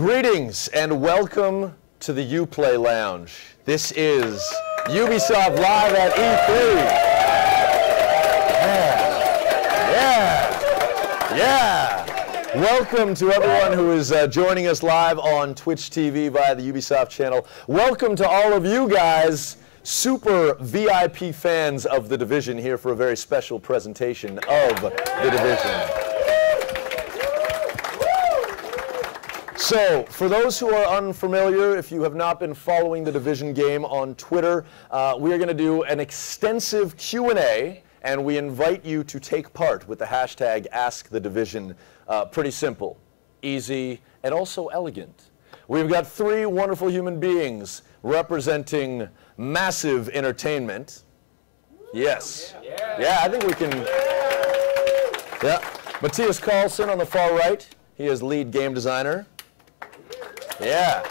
Greetings and welcome to the Uplay Lounge. This is Ubisoft Live at E3. Yeah. Welcome to everyone who is joining us live on Twitch TV via the Ubisoft channel. Welcome to all of you guys, super VIP fans of The Division, here for a very special presentation of The Division. So, for those who are unfamiliar, if you have not been following the Division game on Twitter, we are going to do an extensive Q&A, and we invite you to take part with the hashtag AskTheDivision. Pretty simple, easy, and also elegant. We've got three wonderful human beings representing massive entertainment. Yes. Yeah, I think we can. Yeah. Mathias Karlson on the far right. He is lead game designer. Yeah.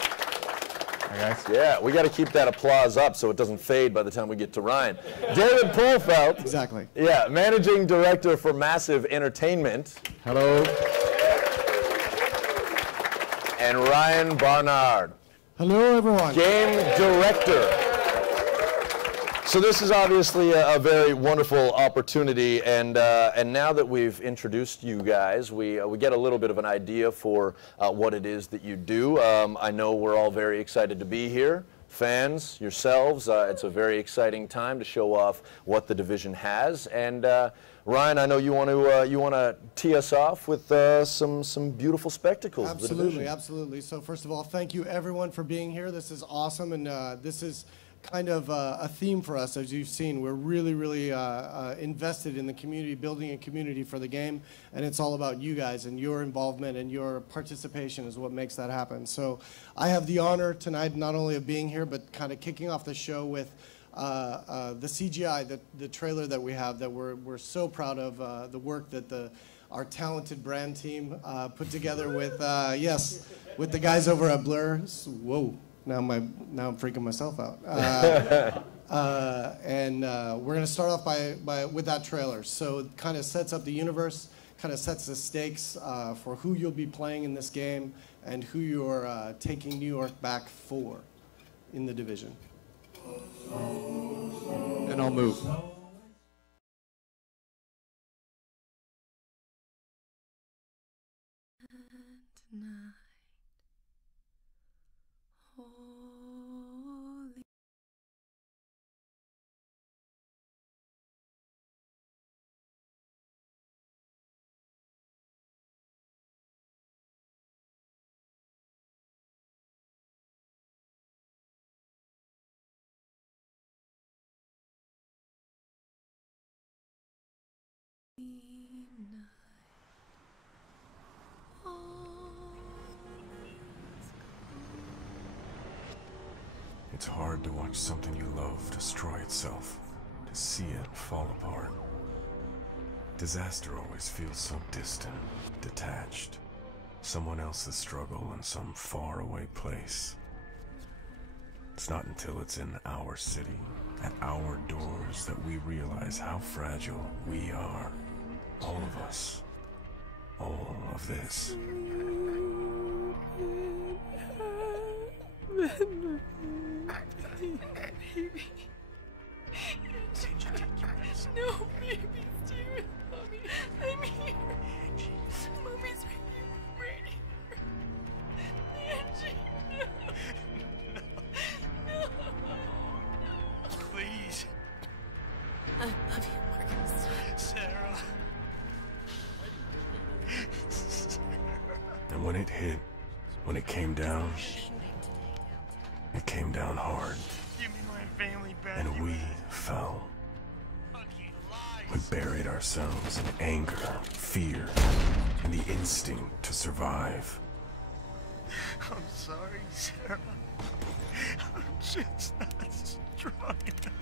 Hi guys. Yeah, we got to keep that applause up so it doesn't fade by the time we get to Ryan. David Polfeldt. Exactly. Yeah, managing director for Massive Entertainment. Hello. And Ryan Barnard. Hello, everyone. Game director. So this is obviously a very wonderful opportunity, and now that we've introduced you guys, we get a little bit of an idea for what it is that you do. I know we're all very excited to be here. Fans, yourselves, it's a very exciting time to show off what the Division has. And Ryan, I know you want to tee us off with some beautiful spectacles. Absolutely, absolutely. So first of all, thank you everyone for being here. This is awesome, and this is kind of a theme for us. As you've seen, we're really invested in the community, building a community for the game, and it's all about you guys and your involvement and your participation is what makes that happen. So I have the honor tonight not only of being here, but kind of kicking off the show with the CGI, the trailer that we have, that we're so proud of, the work that our talented brand team put together with, with the guys over at Blur. Whoa. Now I'm freaking myself out. And we're going to start off with that trailer. So it kind of sets up the universe, kind of sets the stakes for who you'll be playing in this game and who you're taking New York back for in the Division. And I'll move. It's hard to watch something you love destroy itself, to see it fall apart. Disaster always feels so distant, detached. Someone else's struggle in some faraway place. It's not until it's in our city, at our doors, that we realize how fragile we are. All of us. All of this. Baby. No, baby, Steven. Mommy, I'm here. Mommy's right here. Angie, no. Please. I love you, Marcus. Sarah. And when it hit, when it came down hard. Give me my family back. And we fell. We buried ourselves in anger, fear, and the instinct to survive. I'm sorry, Sarah. I'm just not strong enough.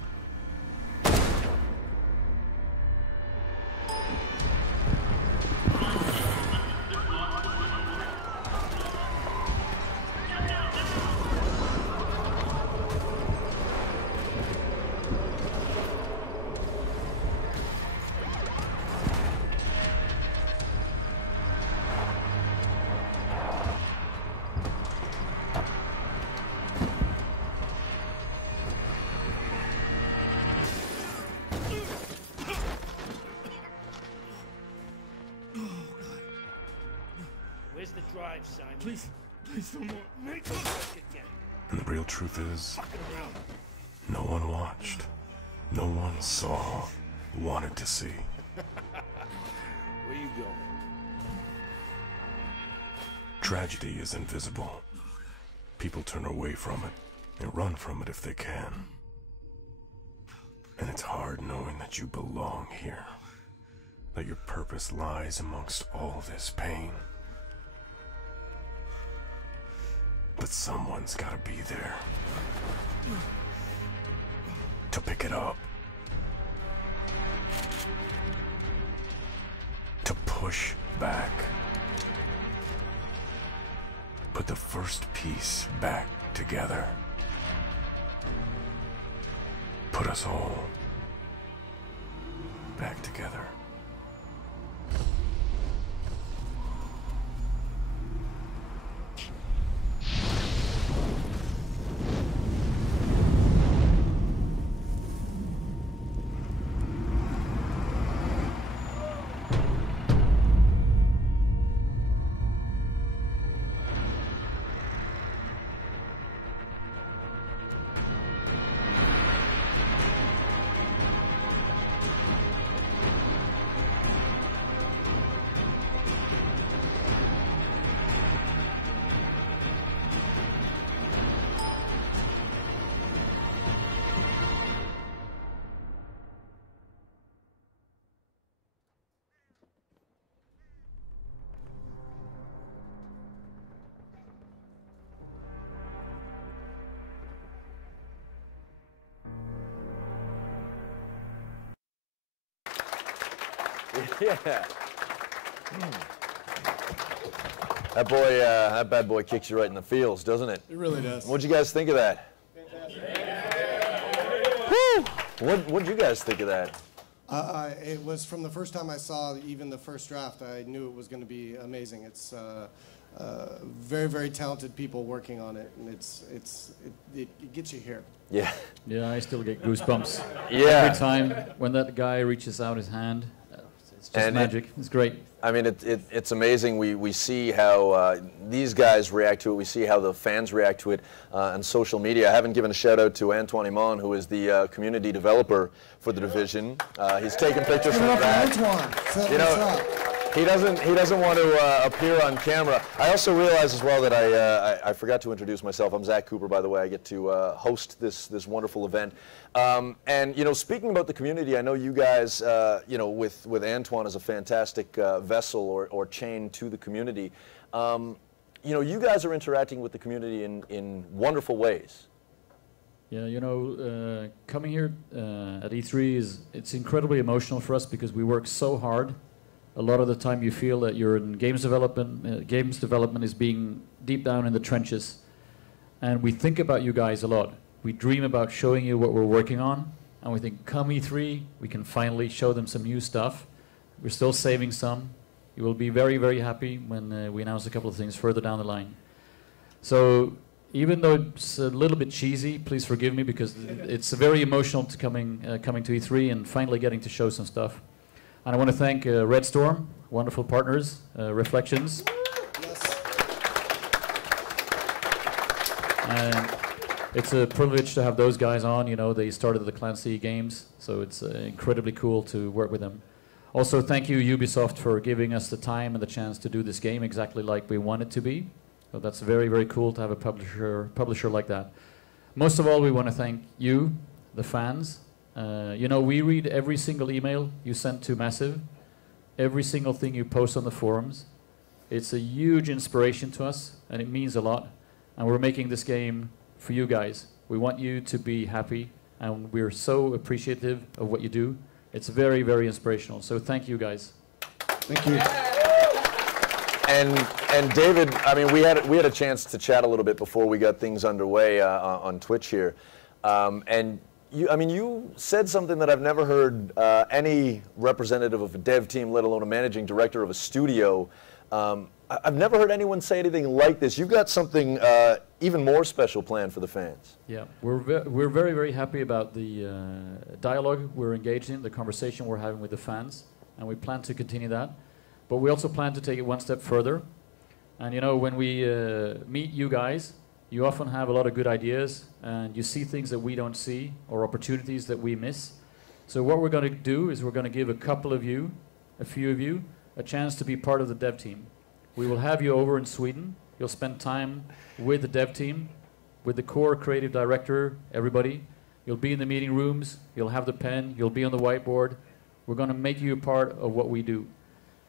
life, Simon. Please, no more. And the real truth is, no one watched. No one saw, wanted to see. Where you going? Tragedy is invisible. People turn away from it and run from it if they can. And it's hard knowing that you belong here. That your purpose lies amongst all this pain. But someone's gotta be there to pick it up, to push back, put the first piece back together, put us all back together. Yeah. That bad boy kicks you right in the feels, doesn't it? It really does. What'd you guys think of that? Woo! What'd you guys think of that? It was from the first time I saw even the first draft, I knew it was going to be amazing. It's very, very talented people working on it, and it gets you here. Yeah. Yeah, I still get goosebumps Yeah. every time when that guy reaches out his hand. It's just And magic. It's great. I mean, it's amazing. We see how these guys react to it. We see how the fans react to it on social media. I haven't given a shout out to Antoine Imon, who is the community developer for the Division. He's taking pictures from that. Antoine. You know, he doesn't want to appear on camera. I also realize as well that I forgot to introduce myself. I'm Zach Cooper, by the way. I get to host this wonderful event. And you know, speaking about the community, I know you guys, you know, with Antoine as a fantastic vessel or chain to the community. You know, you guys are interacting with the community in wonderful ways. Yeah, you know, coming here at E3 it's incredibly emotional for us because we work so hard. A lot of the time you feel that you're in games development. Games development is being deep down in the trenches. And we think about you guys a lot. We dream about showing you what we're working on. And we think, come E3, we can finally show them some new stuff. We're still saving some. You will be very, very happy when we announce a couple of things further down the line. So even though it's a little bit cheesy, please forgive me because it's very emotional to coming to E3 and finally getting to show some stuff. And I want to thank Red Storm, wonderful partners, Reflections. Yes. And it's a privilege to have those guys on. You know, they started the Clancy games, so it's incredibly cool to work with them. Also, thank you, Ubisoft, for giving us the time and the chance to do this game exactly like we want it to be. So that's very, very cool to have a publisher like that. Most of all, we want to thank you, the fans. You know, we read every single email you send to Massive, every single thing you post on the forums. It's a huge inspiration to us, and it means a lot. And we're making this game for you guys. We want you to be happy, and we're so appreciative of what you do. It's very, very inspirational. So thank you, guys. Thank you. And David, I mean, we had a chance to chat a little bit before we got things underway on Twitch here, and you said something that I've never heard any representative of a dev team, let alone a managing director of a studio. I've never heard anyone say anything like this. You've got something even more special planned for the fans. Yeah, we're very, very happy about the dialogue we're engaged in, the conversation we're having with the fans, and we plan to continue that. But we also plan to take it one step further. And you know, when we meet you guys, you often have a lot of good ideas, and you see things that we don't see, or opportunities that we miss. So what we're going to do is we're going to give a few of you, a chance to be part of the dev team. We will have you over in Sweden. You'll spend time with the dev team, with the core creative director, everybody. You'll be in the meeting rooms, you'll have the pen, you'll be on the whiteboard. We're going to make you a part of what we do.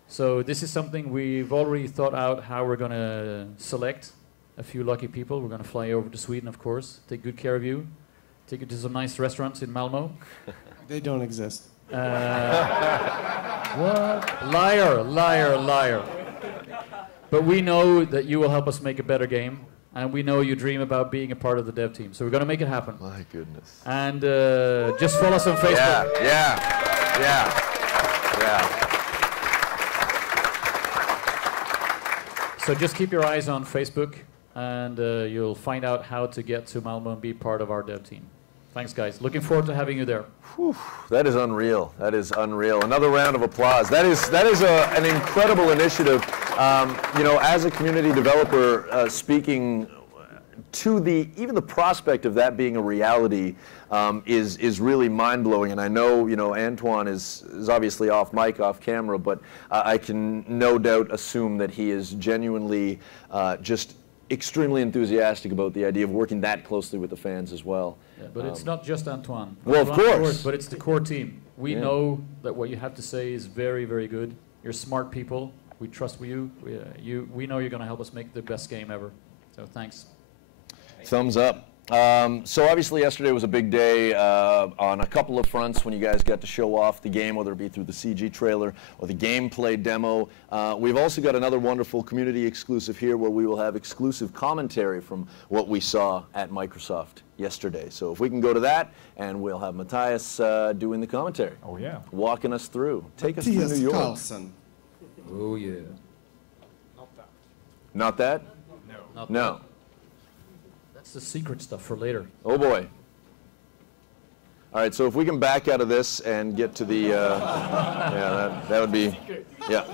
So this is something we've already thought out how we're going to select a few lucky people. We're going to fly you over to Sweden, of course, take good care of you, take you to some nice restaurants in Malmo. They don't exist. What? Liar, liar, liar. But we know that you will help us make a better game, and we know you dream about being a part of the dev team. So we're going to make it happen. My goodness. And just follow us on Facebook. Yeah. So just keep your eyes on Facebook, and you'll find out how to get to Malmo and be part of our dev team. Thanks, guys. Looking forward to having you there. Whew, that is unreal. That is unreal. Another round of applause. That is an incredible initiative. You know, as a community developer, speaking to even the prospect of that being a reality is really mind-blowing. And I know, you know, Antoine is obviously off mic, off camera, but I can no doubt assume that he is genuinely just extremely enthusiastic about the idea of working that closely with the fans as well. Yeah, but it's not just Antoine. Well, of course. But it's the core team. We know that what you have to say is very, very good. You're smart people. We trust you. We know you're going to help us make the best game ever. So thanks. Thumbs up. So obviously yesterday was a big day on a couple of fronts when you guys got to show off the game, whether it be through the CG trailer or the gameplay demo. We've also got another wonderful community exclusive here where we will have exclusive commentary from what we saw at Microsoft yesterday. So if we can go to that, and we'll have Mathias doing the commentary. Oh yeah. Walking us through. Take us through New York. Karlson. Oh yeah. Not that? No. That's the secret stuff for later. Oh boy. All right, so if we can back out of this and get to the, yeah, that would be, yeah.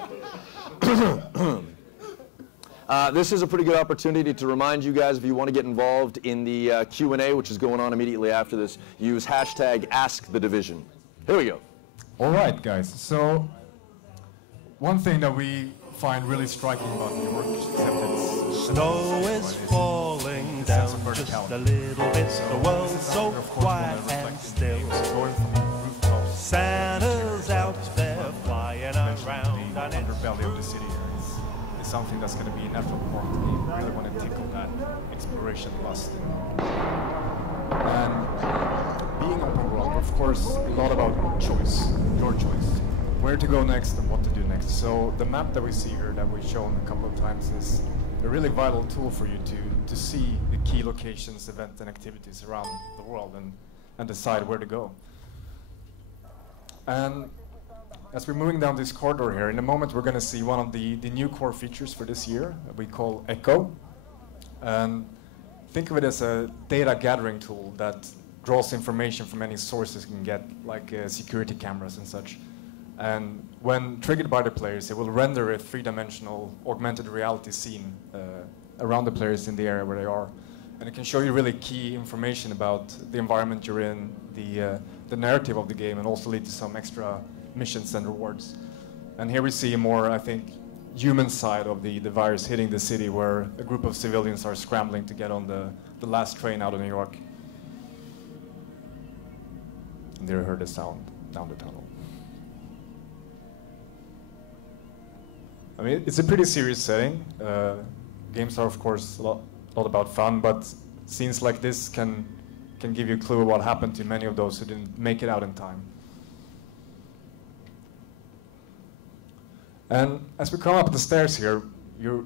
This is a pretty good opportunity to remind you guys, if you want to get involved in the Q&A, which is going on immediately after this, use hashtag #AskTheDivision. Here we go. All right, guys. So one thing that we find really striking about New York, except it's snow is falling down just a little bit. The world's so quiet and still. Santa's out there flying around, the underbelly of the city is something that's going to be an effort for me. We really want to tickle that exploration lust. And being open world, of course, a lot about choice, your choice. Where to go next and what to do next. So the map that we see here, that we've shown a couple of times, is a really vital tool for you to see the key locations, events, and activities around the world and decide where to go. And as we're moving down this corridor here, in a moment we're going to see one of the new core features for this year that we call Echo. And think of it as a data gathering tool that draws information from any sources you can get, like security cameras and such. And when triggered by the players, it will render a three-dimensional augmented reality scene around the players in the area where they are. And it can show you really key information about the environment you're in, the narrative of the game, and also lead to some extra missions and rewards. And here we see a more, I think, human side of the virus hitting the city, where a group of civilians are scrambling to get on the last train out of New York. And there you heard the sound down the tunnel. I mean, it's a pretty serious setting. Games are, of course, a lot about fun, but scenes like this can give you a clue of what happened to many of those who didn't make it out in time. And as we come up the stairs here, you're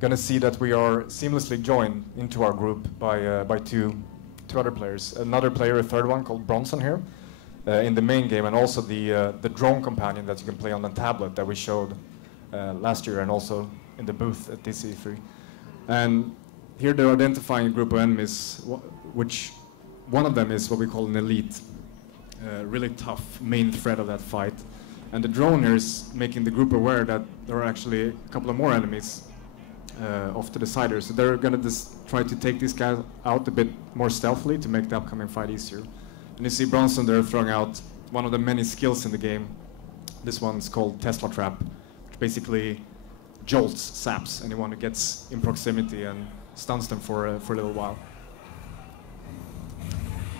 going to see that we are seamlessly joined into our group by two other players. Another player, a third one, called Bronson here, in the main game, and also the drone companion that you can play on the tablet that we showed last year, and also in the booth at this E3. And here they're identifying a group of enemies, which one of them is what we call an elite, really tough main threat of that fight. And the drone here is making the group aware that there are actually a couple of more enemies off to the side here. So they're going to try to take this guy out a bit more stealthily to make the upcoming fight easier. And you see Bronson there throwing out one of the many skills in the game. This one's called Tesla Trap, which basically jolts, saps anyone who gets in proximity and stuns them for a little while.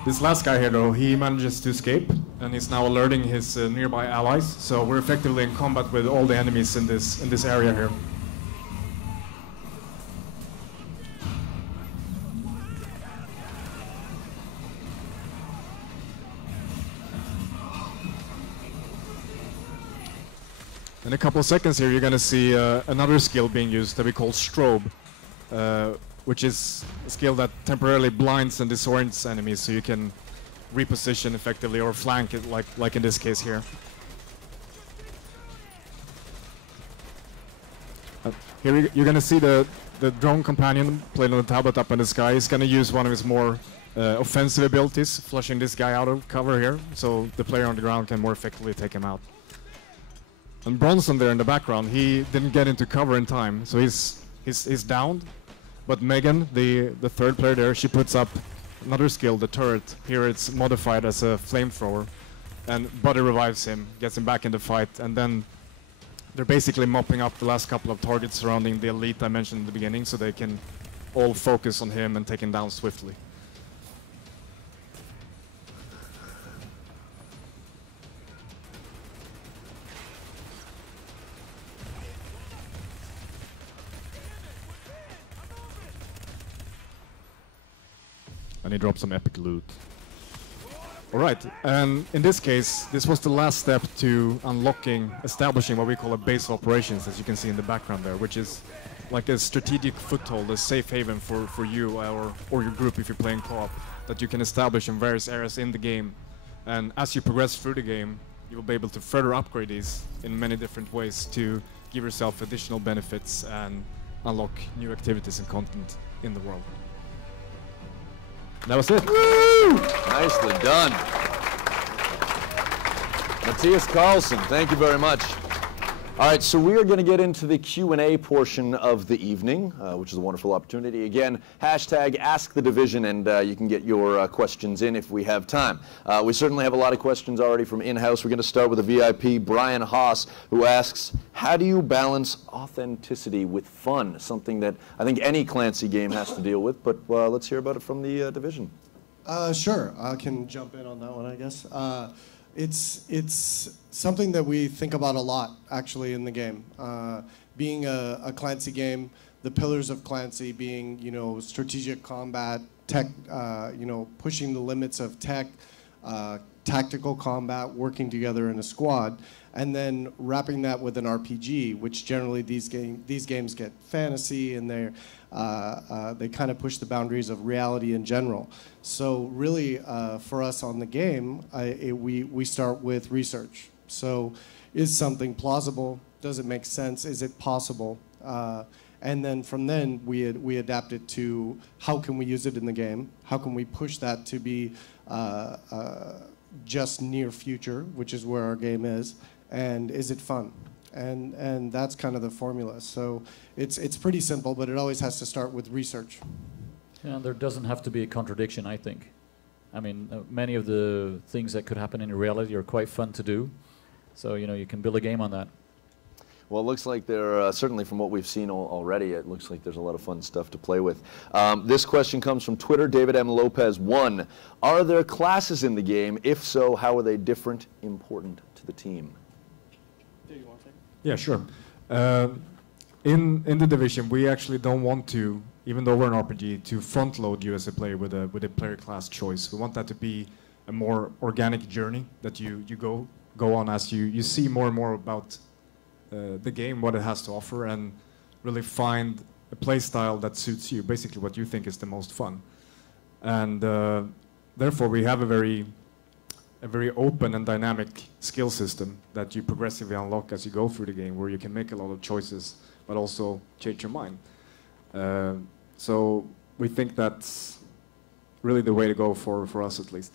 This last guy here, though, he manages to escape, and he's now alerting his nearby allies. So we're effectively in combat with all the enemies in this area here. In a couple of seconds here, you're going to see another skill being used that we call strobe, which is a skill that temporarily blinds and disorients enemies, so you can reposition effectively or flank it, like in this case here. Here you're going to see the drone companion playing on the tablet up in the sky. He's going to use one of his more offensive abilities, flushing this guy out of cover here, so the player on the ground can more effectively take him out. And Bronson there in the background, he didn't get into cover in time, so he's downed. But Megan, the third player there, she puts up another skill, the turret. Here it's modified as a flamethrower. And Buddy revives him, gets him back in the fight, and then they're basically mopping up the last couple of targets surrounding the elite I mentioned in the beginning, so they can all focus on him and take him down swiftly. And he dropped some epic loot. Alright, and in this case, this was the last step to establishing what we call a base of operations, as you can see in the background there, which is like a strategic foothold, a safe haven for you or your group if you're playing co-op, that you can establish in various areas in the game. And as you progress through the game, you will be able to further upgrade these in many different ways to give yourself additional benefits and unlock new activities and content in the world. That was it. Woo! Nicely done. Mathias, Karlson, thank you very much. All right, so we are going to get into the Q&A portion of the evening, which is a wonderful opportunity. Again, hashtag #AskTheDivision, and you can get your questions in if we have time. We certainly have a lot of questions already from in-house. We're going to start with a VIP, Brian Haas, who asks, how do you balance authenticity with fun? Something that I think any Clancy game has to deal with, but let's hear about it from the Division. Sure, I can jump in on that one, I guess. It's something that we think about a lot, actually, in the game. Being a Clancy game, the pillars of Clancy being, strategic combat, tech, pushing the limits of tech, tactical combat, working together in a squad, and then wrapping that with an RPG, which generally these games get fantasy, and they kind of push the boundaries of reality in general. So really, for us on the game, we start with research. So is something plausible? Does it make sense? Is it possible? And then from then, we adapt it to how can we use it in the game? How can we push that to be just near future, which is where our game is? And is it fun? And that's kind of the formula. So it's pretty simple, but it always has to start with research. Yeah, there doesn't have to be a contradiction, I think. I mean, many of the things that could happen in reality are quite fun to do. So, you can build a game on that. Well, it looks like there, certainly from what we've seen already, it looks like there's a lot of fun stuff to play with. This question comes from Twitter, David M. Lopez 1. Are there classes in the game? If so, how are they different, important to the team? Yeah, sure. In the Division, we actually don't want to, even though we're an RPG, to front load you as a player with a player class choice. We want that to be a more organic journey that you go on as you see more and more about the game, what it has to offer, and really find a play style that suits you, basically what you think is the most fun. And therefore, we have a very open and dynamic skill system that you progressively unlock as you go through the game, where you can make a lot of choices, but also change your mind. So we think that's really the way to go for us, at least.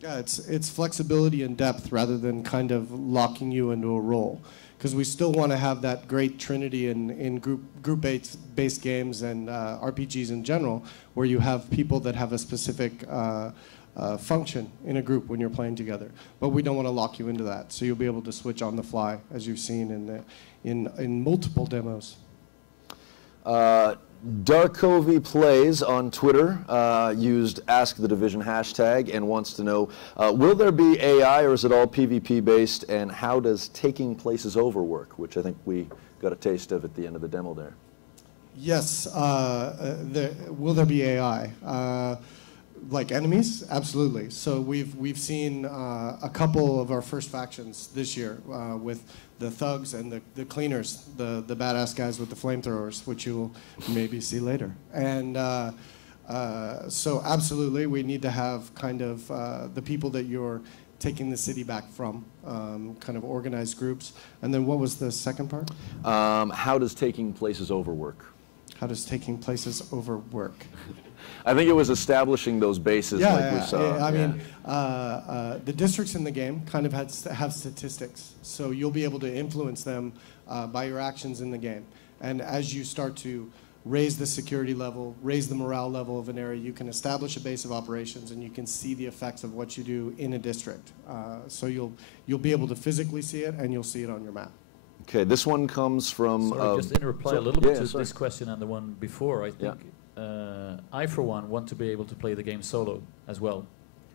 Yeah, it's flexibility and depth rather than kind of locking you into a role. because we still want to have that great trinity in group-based games and RPGs in general, where you have people that have a specific function in a group when you're playing together. But we don't want to lock you into that, so you'll be able to switch on the fly, as you've seen in multiple demos. Darkovi Plays on Twitter used Ask the Division hashtag and wants to know, will there be AI or is it all PvP based, and how does taking places over work, which I think we got a taste of at the end of the demo there. Yes, will there be AI? Like enemies? Absolutely. So we've seen a couple of our first factions this year with the thugs and the cleaners, the badass guys with the flamethrowers, which you'll maybe see later. And so absolutely, we need to have kind of the people that you're taking the city back from, kind of organized groups. And then what was the second part? How does taking places over work? How does taking places over work? I think it was establishing those bases like we saw. I mean, the districts in the game kind of have statistics, so you'll be able to influence them by your actions in the game. And as you start to raise the security level, raise the morale level of an area, you can establish a base of operations, and you can see the effects of what you do in a district. So you'll be able to physically see it, and you'll see it on your map. Okay, this one comes from... Sorry, just in reply a little bit to this question and the one before, I think. I, for one, want to be able to play the game solo as well.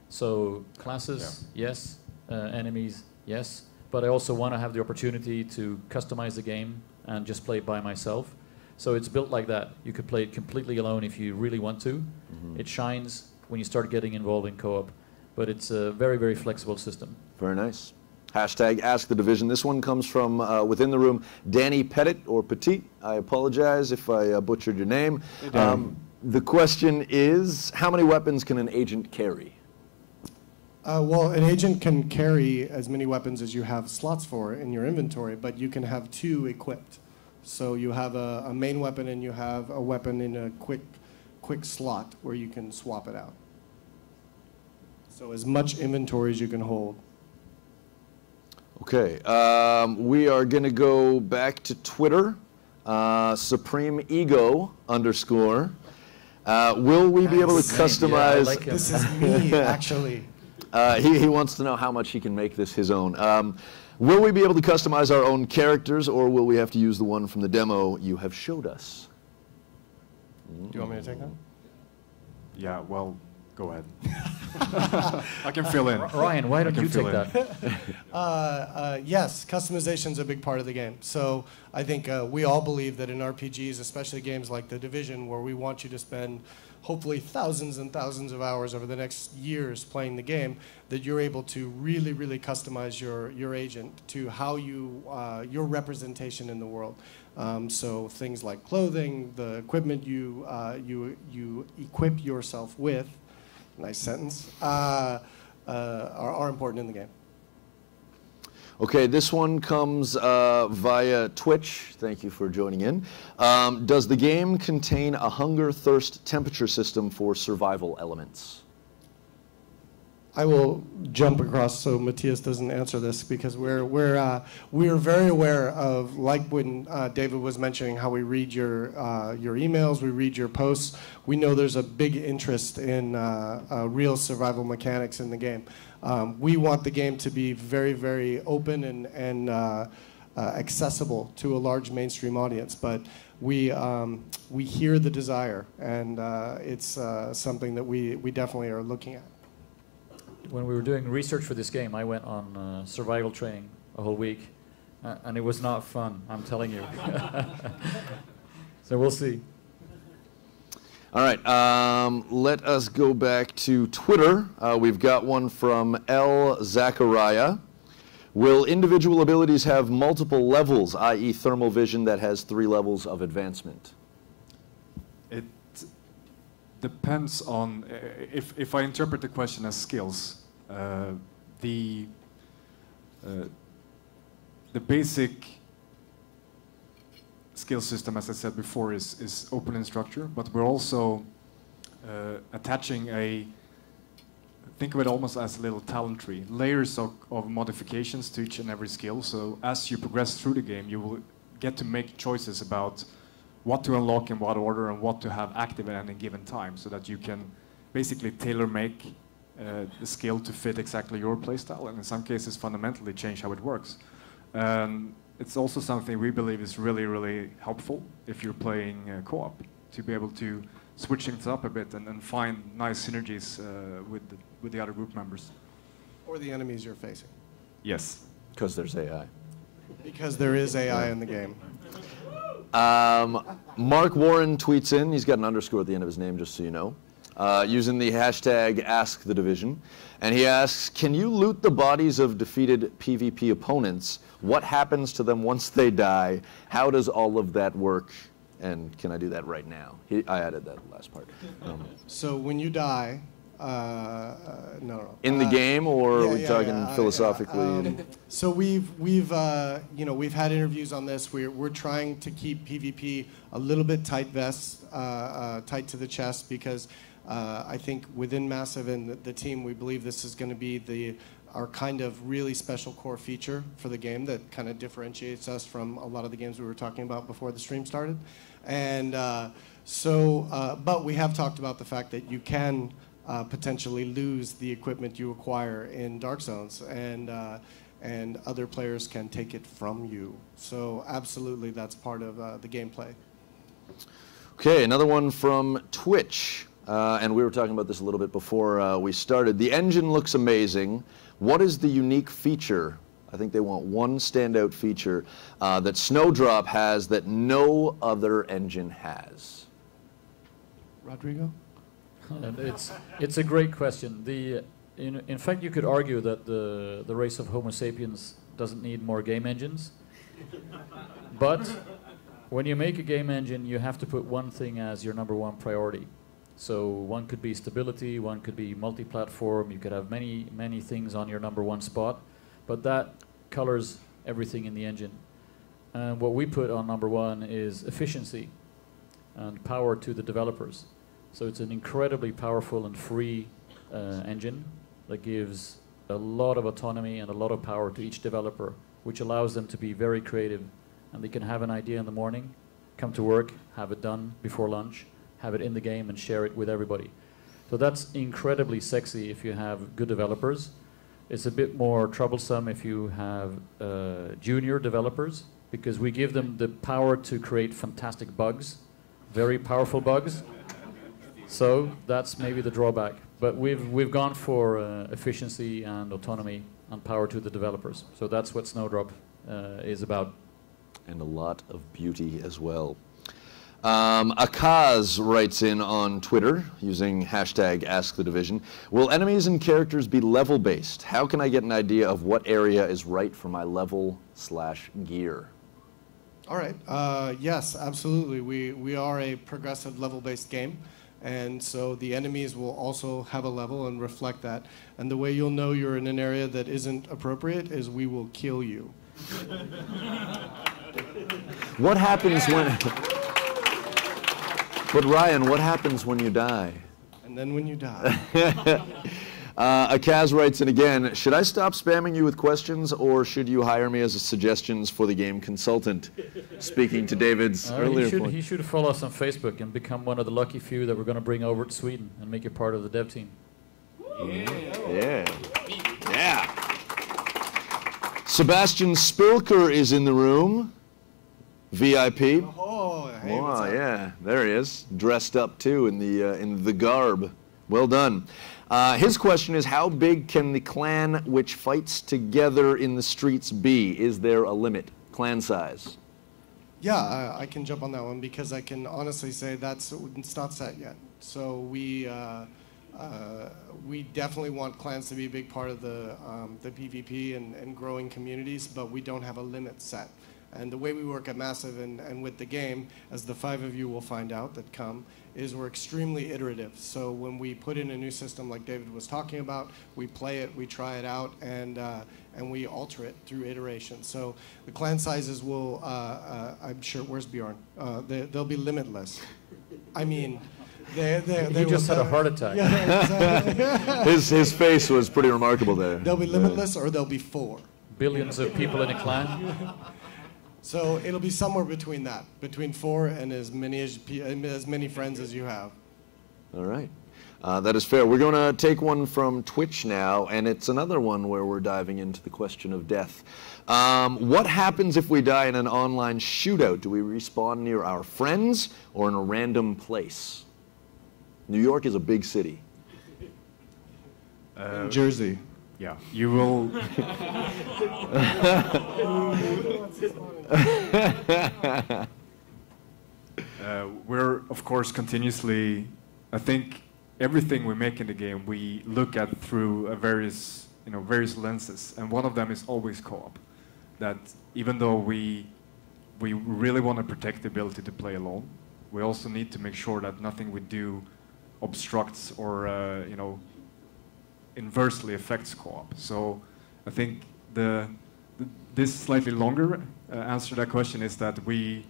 So classes, yes. Enemies, yes. But I also want to have the opportunity to customize the game and just play it by myself. So it's built like that. You could play it completely alone if you really want to. It shines when you start getting involved in co-op. But it's a very, very flexible system. Very nice. Hashtag Ask the Division. This one comes from within the room, Danny Pettit, or Petit. I apologize if I butchered your name. The question is, how many weapons can an agent carry? Well, an agent can carry as many weapons as you have slots for in your inventory, but you can have 2 equipped. So you have a main weapon and you have a weapon in a quick slot where you can swap it out. So as much inventory as you can hold. Okay, we are going to go back to Twitter. Supreme Ego _ will we be able to customize? Yeah, like this is me, actually. He wants to know how much he can make this his own. Will we be able to customize our own characters, or will we have to use the one from the demo you have showed us? Do you want me to take that? Yeah, well, go ahead. I can fill in. Ryan, why don't you take that? Yes, customization's a big part of the game. So I think we all believe that in RPGs, especially games like The Division, where we want you to spend hopefully thousands and thousands of hours over the next years playing the game, that you're able to really, really customize your agent to how you, your representation in the world. So things like clothing, the equipment you equip yourself with, nice sentence, are important in the game. Okay, this one comes via Twitch. Thank you for joining in. Does the game contain a hunger, thirst, temperature system for survival elements? I will jump across so Mathias doesn't answer this, because we're very aware of, like when David was mentioning how we read your emails, we read your posts. We know there's a big interest in real survival mechanics in the game. We want the game to be very, very open and accessible to a large mainstream audience, but we hear the desire, and it's something that we definitely are looking at. When we were doing research for this game, I went on survival training a whole week, and it was not fun, I'm telling you. So we'll see. All right, let us go back to Twitter. We've got one from L. Zachariah. Will individual abilities have multiple levels, i.e. thermal vision that has 3 levels of advancement? It depends on, if I interpret the question as skills, the basic skill system, as I said before, is open in structure, but we're also attaching a think of it almost as a little talent tree, layers of modifications to each and every skill. So as you progress through the game, you will get to make choices about what to unlock in what order and what to have active at any given time, so that you can basically tailor-make the skill to fit exactly your playstyle, and in some cases fundamentally change how it works. It's also something we believe is really, really helpful if you're playing co-op, to be able to switch things up a bit and find nice synergies with the other group members. Or the enemies you're facing. Yes. Because there's AI. Because there is AI in the game. Mark Warren tweets in, he's got an underscore at the end of his name, just so you know, using the hashtag #AskTheDivision. And he asks, can you loot the bodies of defeated PvP opponents? What happens to them once they die? How does all of that work? And can I do that right now? I added that last part. So when you die, no. In the game, or are we yeah, talking philosophically? So we've had interviews on this. We're trying to keep PvP a little bit tight tight to the chest, because I think within Massive and the team, we believe this is going to be our kind of really special core feature for the game that kind of differentiates us from a lot of the games we were talking about before the stream started. And but we have talked about the fact that you can potentially lose the equipment you acquire in Dark Zones, and other players can take it from you. So absolutely, that's part of the gameplay. Okay, another one from Twitch. And we were talking about this a little bit before we started. The engine looks amazing. What is the unique feature? I think they want one standout feature that Snowdrop has that no other engine has. Rodrigo? And it's a great question. In fact, you could argue that the race of Homo sapiens doesn't need more game engines. But when you make a game engine, you have to put one thing as your #1 priority. So one could be stability, one could be multi-platform, you could have many things on your #1 spot, but that colors everything in the engine. And what we put on #1 is efficiency and power to the developers. So it's an incredibly powerful and free engine that gives a lot of autonomy and a lot of power to each developer, which allows them to be very creative. And they can have an idea in the morning, come to work, have it done before lunch, have it in the game and share it with everybody. So that's incredibly sexy if you have good developers. It's a bit more troublesome if you have junior developers, because we give them the power to create fantastic bugs, very powerful bugs. So that's maybe the drawback. But we've gone for efficiency and autonomy and power to the developers. So that's what Snowdrop is about. And a lot of beauty as well. Akaz writes in on Twitter using hashtag #AskTheDivision. Will enemies and characters be level-based? How can I get an idea of what area is right for my level/gear? All right. Yes, absolutely. We are a progressive level-based game. And so the enemies will also have a level and reflect that. And the way you'll know you're in an area that isn't appropriate is we will kill you. What happens when... But Ryan, what happens when you die? And then when you die. Akaz writes in again, should I stop spamming you with questions, or should you hire me as a suggestions for the game consultant? Speaking to David's earlier point. He should follow us on Facebook and become one of the lucky few that we're going to bring over to Sweden and make you part of the dev team. Yeah. Sebastian Spilker is in the room. VIP. Oh, hey, wow, yeah, there he is, dressed up too in the garb. Well done. His question is, how big can the clan which fights together in the streets be? Is there a limit, clan size? Yeah, I can jump on that one, because I can honestly say it's not set yet. So we definitely want clans to be a big part of the PvP and growing communities, but we don't have a limit set. And the way we work at Massive and with the game, as the 5 of you will find out that come, is we're extremely iterative. So when we put in a new system like David was talking about, we play it, we try it out, and we alter it through iteration. So the clan sizes will, I'm sure, where's Bjorn? They'll be limitless. I mean, He just had a heart attack. Yeah, exactly. His face was pretty remarkable there. There'll be limitless, or there'll be 4. Billions of people in a clan. So it'll be somewhere between that, between 4 and as many friends as you have. All right. That is fair. We're going to take one from Twitch now, and it's another one where we're diving into the question of death. What happens if we die in an online shootout? Do we respawn near our friends or in a random place? New York is a big city. Jersey. Yeah, you will. We're of course continuously. I think everything we make in the game we look at through various lenses, and one of them is always co-op. That even though we really want to protect the ability to play alone, we also need to make sure that nothing we do obstructs or inversely affects co-op. So I think this slightly longer answer to that question is that we're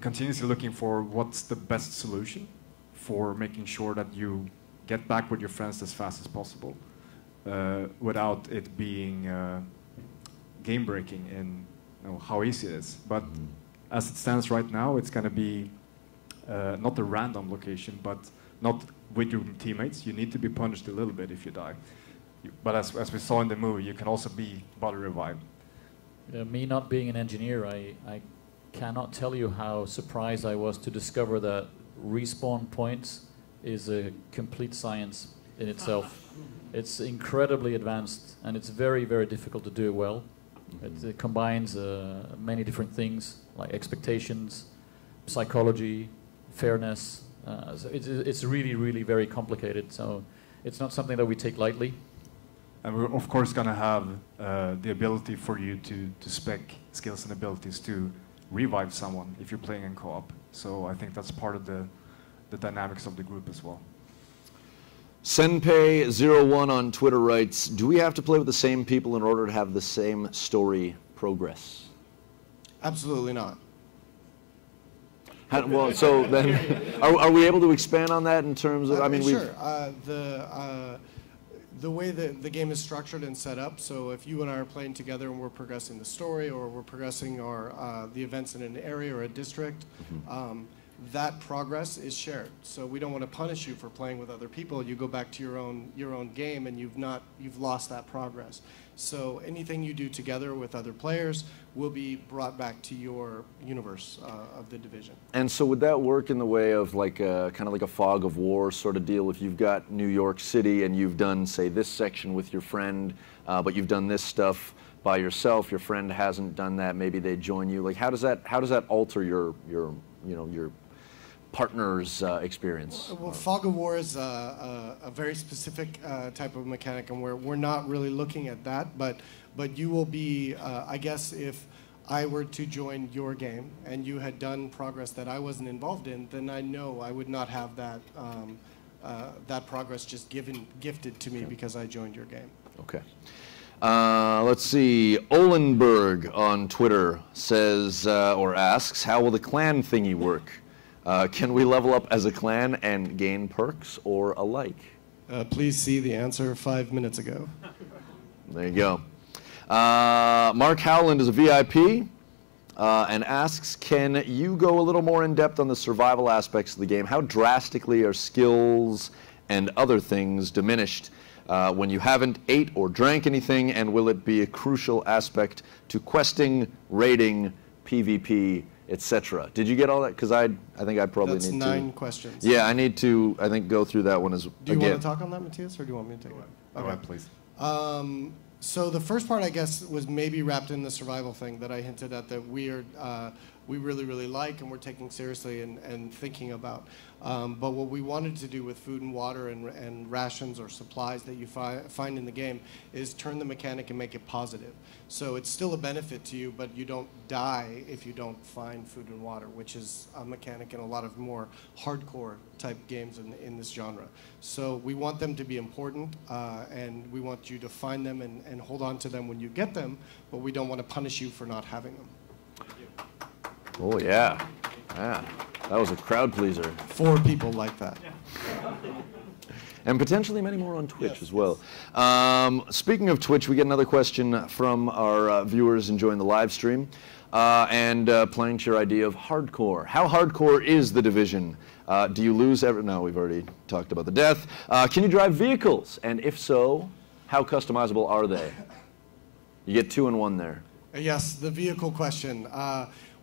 continuously looking for what's the best solution for making sure that you get back with your friends as fast as possible without it being game breaking in how easy it is. But as it stands right now, it's going to be not a random location, but not with your teammates. You need to be punished a little bit if you die. But as we saw in the movie, you can also be body revived. Me not being an engineer, I cannot tell you how surprised I was to discover that respawn points is a complete science in itself. It's incredibly advanced, and it's very, very difficult to do it well. It combines many different things, like expectations, psychology, fairness. So it's really, really very complicated. So it's not something that we take lightly. And we're of course going to have the ability for you to spec skills and abilities to revive someone if you're playing in co-op. So I think that's part of the dynamics of the group as well. Senpei01 on Twitter writes, do we have to play with the same people in order to have the same story progress? Absolutely not. Well, so then, are we able to expand on that in terms of, I mean, sure. The way that the game is structured and set up, so if you and I are playing together and we're progressing the story or we're progressing the events in an area or a district, that progress is shared. So we don't want to punish you for playing with other people. You go back to your own game and you've lost that progress. So anything you do together with other players will be brought back to your universe of the division. And so would that work in the way of like kind of like a fog of war sort of deal? If you've got New York City and you've done, say, this section with your friend, but you've done this stuff by yourself, your friend hasn't done that, maybe they join you. Like how does that alter your partner's experience? Well, fog of war is a very specific type of mechanic, and we're not really looking at that. But you will be, I guess, if I were to join your game and you had done progress that I wasn't involved in, then I know I would not have that that progress just gifted to me because I joined your game. Okay. Let's see. Olenberg on Twitter says or asks, how will the clan thingy work? Can we level up as a clan and gain perks or alike? Please see the answer 5 minutes ago. There you go. Mark Howland is a VIP and asks, can you go a little more in depth on the survival aspects of the game? How drastically are skills and other things diminished when you haven't ate or drank anything, and will it be a crucial aspect to questing, raiding, PvP, etc.? Did you get all that? Because I think I probably That's need 9 questions. Yeah, I need to, I think, go through that one as Do you want to talk on that, Mathias, or do you want me to take it? Go ahead, please. So the first part, I guess, was maybe wrapped in the survival thing that I hinted at that we really, really like and we're taking seriously and thinking about. But what we wanted to do with food and water and rations or supplies that you find in the game is turn the mechanic and make it positive. So it's still a benefit to you, but you don't die if you don't find food and water, which is a mechanic in a lot of more hardcore type games in this genre. So we want them to be important, and we want you to find them and hold on to them when you get them, but we don't want to punish you for not having them. Oh, yeah. Yeah. That was a crowd pleaser. 4 people like that. And potentially many more on Twitch as well. Speaking of Twitch, we get another question from our viewers enjoying the live stream and playing to your idea of hardcore. How hardcore is The Division? Do you lose ever? No, we've already talked about the death. Can you drive vehicles? And if so, how customizable are they? You get 2 in 1 there. Yes, the vehicle question.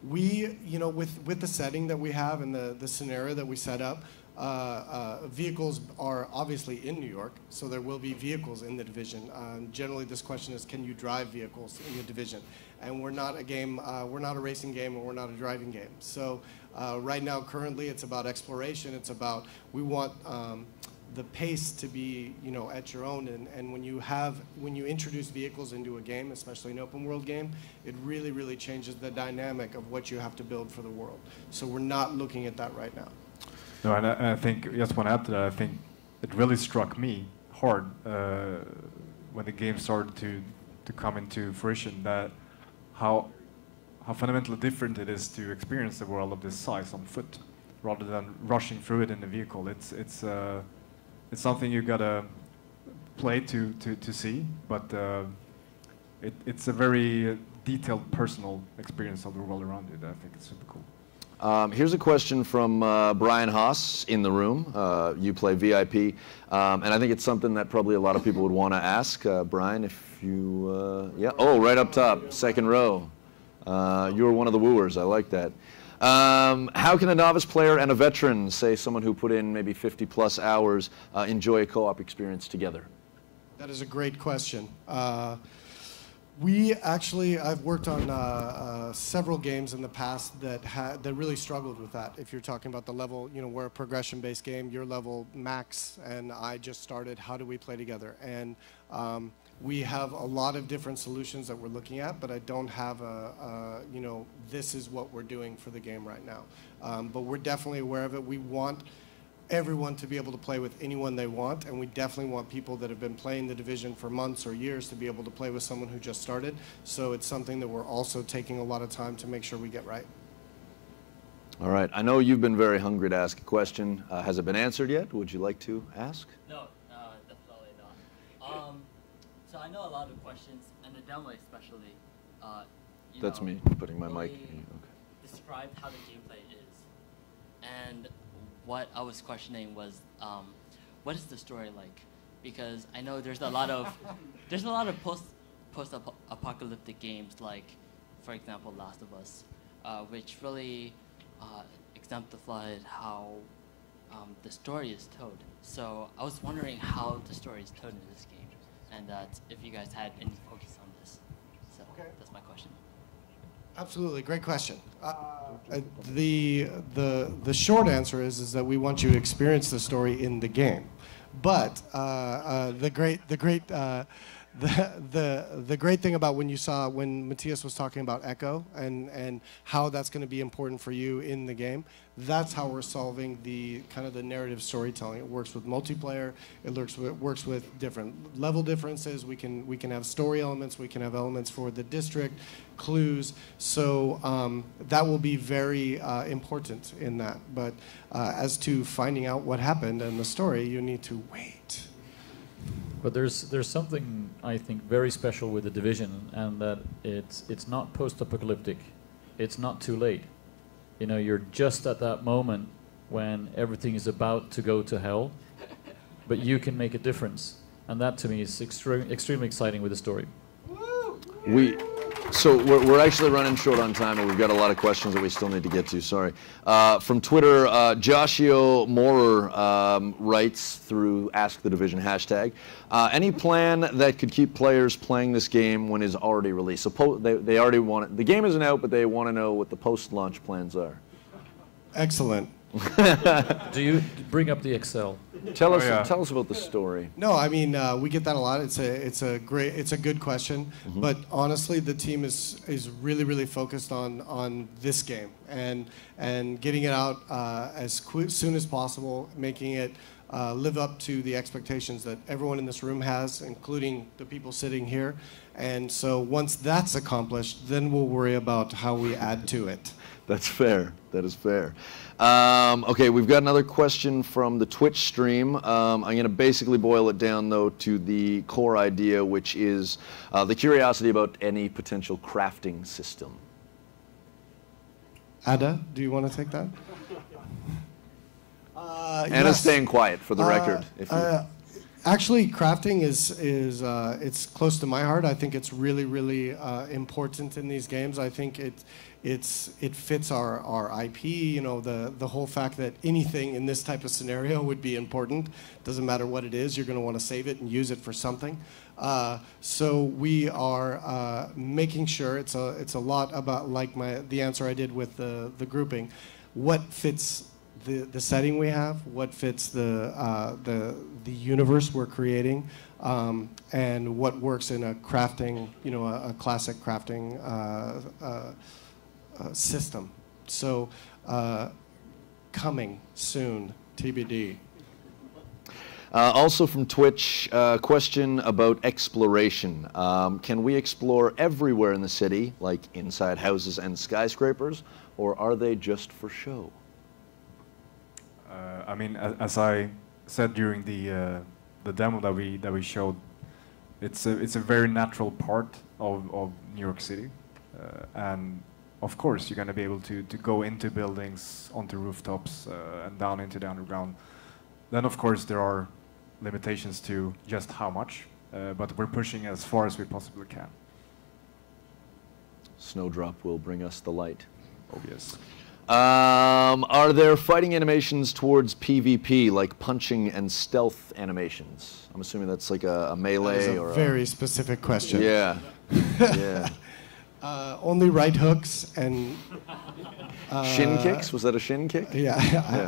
We, you know, with the setting that we have and the scenario that we set up, vehicles are obviously in New York, so there will be vehicles in The Division. Generally, this question is, can you drive vehicles in The Division? And we're not a game, we're not a racing game, and we're not a driving game. So right now, currently, it's about exploration. It's about, we want the pace to be, you know, at your own. And when you introduce vehicles into a game, especially an open world game, it really, really changes the dynamic of what you have to build for the world. So we're not looking at that right now. No, and I think, just want to add to that, I think it really struck me hard when the game started to come into fruition, that how fundamentally different it is to experience the world of this size on foot, rather than rushing through it in the vehicle. It's something you gotta play to see, but it's a very detailed, personal experience of the world around you that I think is super cool. Here's a question from Brian Haas in the room. You play VIP, and I think it's something that probably a lot of people would want to ask. Brian, if you, yeah, oh, right up top, second row. You were one of the wooers. I like that. How can a novice player and a veteran, say someone who put in maybe 50+ hours, enjoy a co-op experience together? That is a great question. I've worked on several games in the past that really struggled with that. If you're talking about the level, you know, we're a progression-based game, your level max, and I just started, how do we play together? And we have a lot of different solutions that we're looking at, but I don't have you know, this is what we're doing for the game right now. But we're definitely aware of it. We want everyone to be able to play with anyone they want, and we definitely want people that have been playing The Division for months or years to be able to play with someone who just started. So it's something that we're also taking a lot of time to make sure we get right. All right. I know you've been very hungry to ask a question. Has it been answered yet? Would you like to ask? No, definitely not. So I know a lot of questions, and the demo especially. That's me putting my mic. Okay. Described how the gameplay is, and what I was questioning was, what is the story like? Because I know there's a lot of post-apocalyptic games, like, for example, Last of Us, which really exemplified how the story is told. So I was wondering how the story is told in this game, and that if you guys had any focus on this. So that's my question. Absolutely, great question. The short answer is that we want you to experience the story in the game, but the great thing about when Mathias was talking about Echo and how that's going to be important for you in the game, that's how we're solving the kind of the narrative storytelling. It works with multiplayer. It works with different level differences. We can have story elements. We can have elements for the district, clues. So that will be very important in that. But as to finding out what happened and the story, you need to wait. But there's something I think very special with The Division, and that it's not post-apocalyptic. It's not too late. You know, you're just at that moment when everything is about to go to hell, but you can make a difference, and that to me is extremely exciting with the story. So we're actually running short on time, and we've got a lot of questions that we still need to get to. Sorry. From Twitter, Joshio Morer writes through Ask the Division hashtag. Any plan that could keep players playing this game when it's already released? So they already want it. The game isn't out, but they want to know what the post-launch plans are. Excellent. Do you bring up the Excel? Tell us about the story. No, I mean we get that a lot. It's a good question. Mm-hmm. But honestly, the team is really focused on this game and getting it out as soon as possible, making it live up to the expectations that everyone in this room has, including the people sitting here. And so once that's accomplished, then we'll worry about how we add to it. That's fair. That is fair. Okay, we've got another question from the Twitch stream. I'm going to basically boil it down, though, to the core idea, which is the curiosity about any potential crafting system. Ada, do you want to take that? Anna's staying quiet, for the record. If you Actually, crafting is it's close to my heart. I think it's really, really important in these games. I think it fits our IP. You know, the whole fact that anything in this type of scenario would be important. Doesn't matter what it is, you're going to want to save it and use it for something. So we are making sure it's a lot about like the answer I did with the grouping. What fits the setting we have, what fits the universe we're creating, and what works in a crafting, you know, a classic crafting system. So coming soon, TBD. Also from Twitch, question about exploration. Can we explore everywhere in the city, like inside houses and skyscrapers, or are they just for show? I mean, as I said during the demo that we showed, it's a very natural part of New York City, and of course you're going to be able to go into buildings, onto rooftops, and down into the underground. Then of course there are limitations to just how much, but we're pushing as far as we possibly can. Snowdrop will bring us the light. Oh yes. Are there fighting animations towards PvP, like punching and stealth animations? I'm assuming that's like a melee that is or a very specific question. Yeah. Yeah. Only right hooks and shin kicks? Was that a shin kick? Yeah,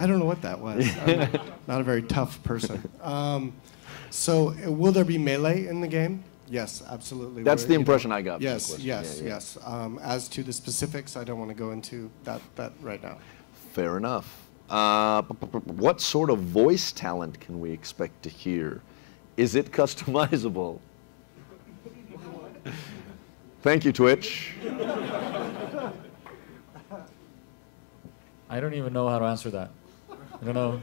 I don't know what that was. I'm not a very tough person. So will there be melee in the game? Yes, absolutely. That's the impression I got. Yes, yes, yeah, yes. As to the specifics, I don't want to go into that right now. Fair enough. What sort of voice talent can we expect to hear? Is it customizable? Thank you, Twitch. I don't even know how to answer that. I don't know.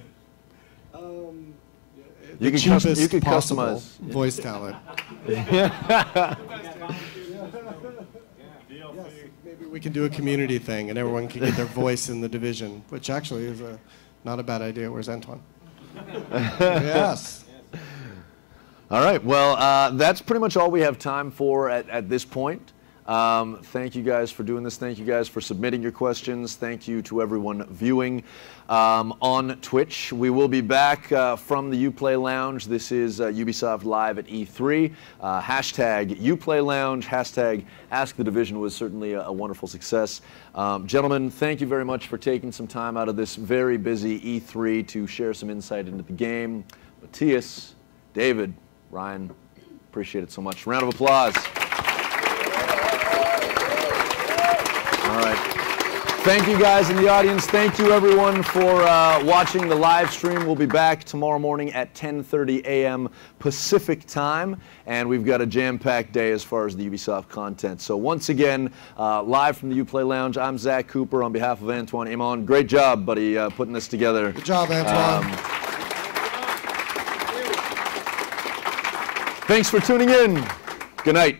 You can customize voice talent. Yeah. Maybe we can do a community thing and everyone can get their voice in the division, which actually is not a bad idea. Where's Antoine? Yes. All right. Well, that's pretty much all we have time for at this point. Thank you guys for doing this. Thank you guys for submitting your questions. Thank you to everyone viewing on Twitch. We will be back from the Uplay Lounge. This is Ubisoft Live at E3. Hashtag Uplay Lounge, hashtag Ask the Division was certainly a wonderful success. Gentlemen, thank you very much for taking some time out of this very busy E3 to share some insight into the game. Mathias, David, Ryan, appreciate it so much. Round of applause. All right. Thank you guys in the audience. Thank you everyone for watching the live stream. We'll be back tomorrow morning at 10:30 a.m. Pacific time, and we've got a jam-packed day as far as the Ubisoft content. So once again, live from the Uplay Lounge, I'm Zach Cooper on behalf of Antoine Imon. Great job, buddy, putting this together. Good job, Antoine. Thanks for tuning in. Good night.